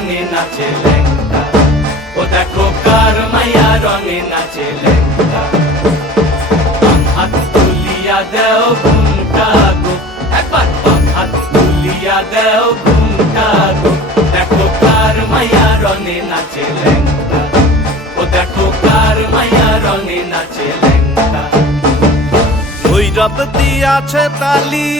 রঙে নাচে লেঙ্গা, ও দেখো কার মাইয়া রঙে নাচে লেঙ্গা। হাত তুলিয়া দেও ঘুমটা গো, একবার হাত তুলিয়া দেও ঘুমটা গো, দেখো কার মাইয়া রঙে নাচে লেঙ্গা, ও দেখো কার মাইয়া রঙে নাচে লেঙ্গা। ভৈরব দিয়াছে তালি,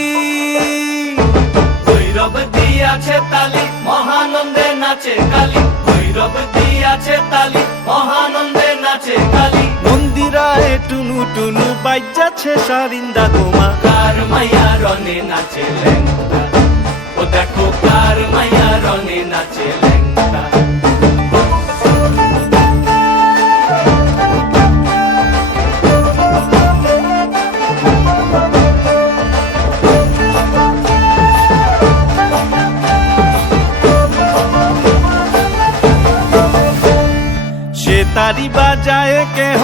ভৈরব দিয়াছে তালি, মহানন্দে নাচে কালী, ভৈরব দিয়াছে তালি, মহানন্দে নাচে কালী। মন্দিরায় টুনু টুনু বাজ্যাছে সারিন্দা গোমা, কার মাইয়া রঙে নাচে লেঙ্গা, ও দেখো কার মাইয়া রঙে নাচে লেঙ্গা। সে তারি বাজায় কেহ,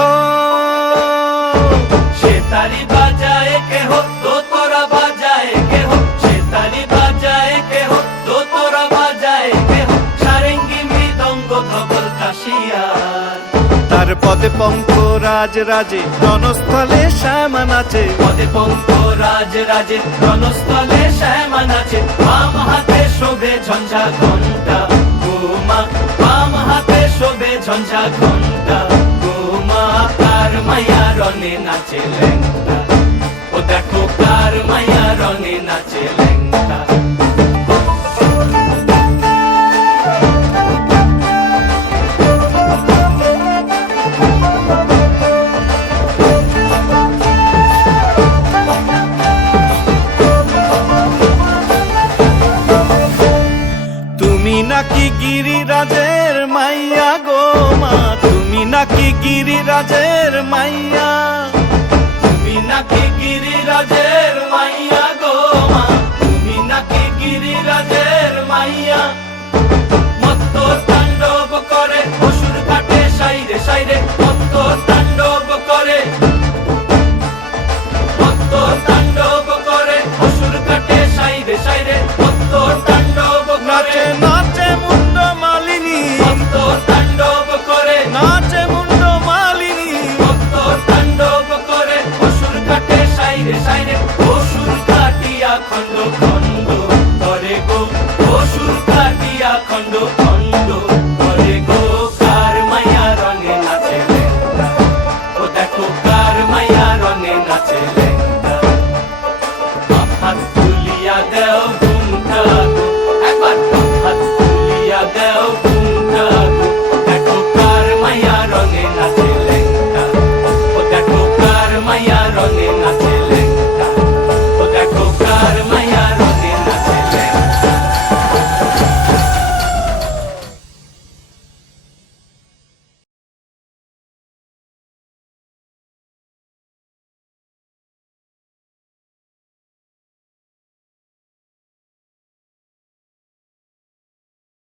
সে তারি বাজায় কেহ, দোতরা বাজায় কেহ, সে তারি বাজায় কেহ, দোতরা বাজায় কেহ, সারেঙ্গি মৃদঙ্গ ধবল কাশিয়ার। তার পদে পঙ্ক রাজ রাজে রণস্থলে শ্যামা নাচে, পদে পঙ্ক রাজ রাজে রণস্থলে শ্যামা নাচে। বাম হাতে শোভে ঝঞ্ঝা ঘণ্টা গোমা, বাম হাতে শোভে ঝঞ্ঝা ঘণ্টা গোমা। কার মাইয়া রঙে নাচে লেঙ্গা, ও দেখো কার মাইয়া রঙে নাচে লেঙ্গা। তুমি নাকি গিরিরাজের মাইয়া গো মা, তুমি নাকি গিরিরাজের মাইয়া, তুমি নাকি গিরিরাজের মাইয়া গো মা, তুমি নাকি গিরিরাজের মাইয়া। মত্ত তাণ্ডব করে অসুর কাটে সাইরে সাইরে, মত্ত তাণ্ডব করে, মত্ত তাণ্ডব করে অসুর কাটে সাইরে সাইরে, মত্ত তাণ্ডব করে, নাচে নাচে মুন্ড মালিনী, মত্ত তাণ্ডব করে, নাচে মুন্ড মালিনী। মত্ত তাণ্ডব করে অসুর কাটে সাইরে সাইরে, অসুর কাটিয়া খণ্ড খণ্ড করে গো, অসুর কাটিয়া খণ্ড খণ্ড করে গো। কার মাইয়া রঙে নাচে লেঙ্গা, ও দেখো কার মাইয়া রঙে নাচে লেঙ্গা। হাত তুলিয়া দেও ঘুমটা গো, একবার হাত তুলিয়া দেও।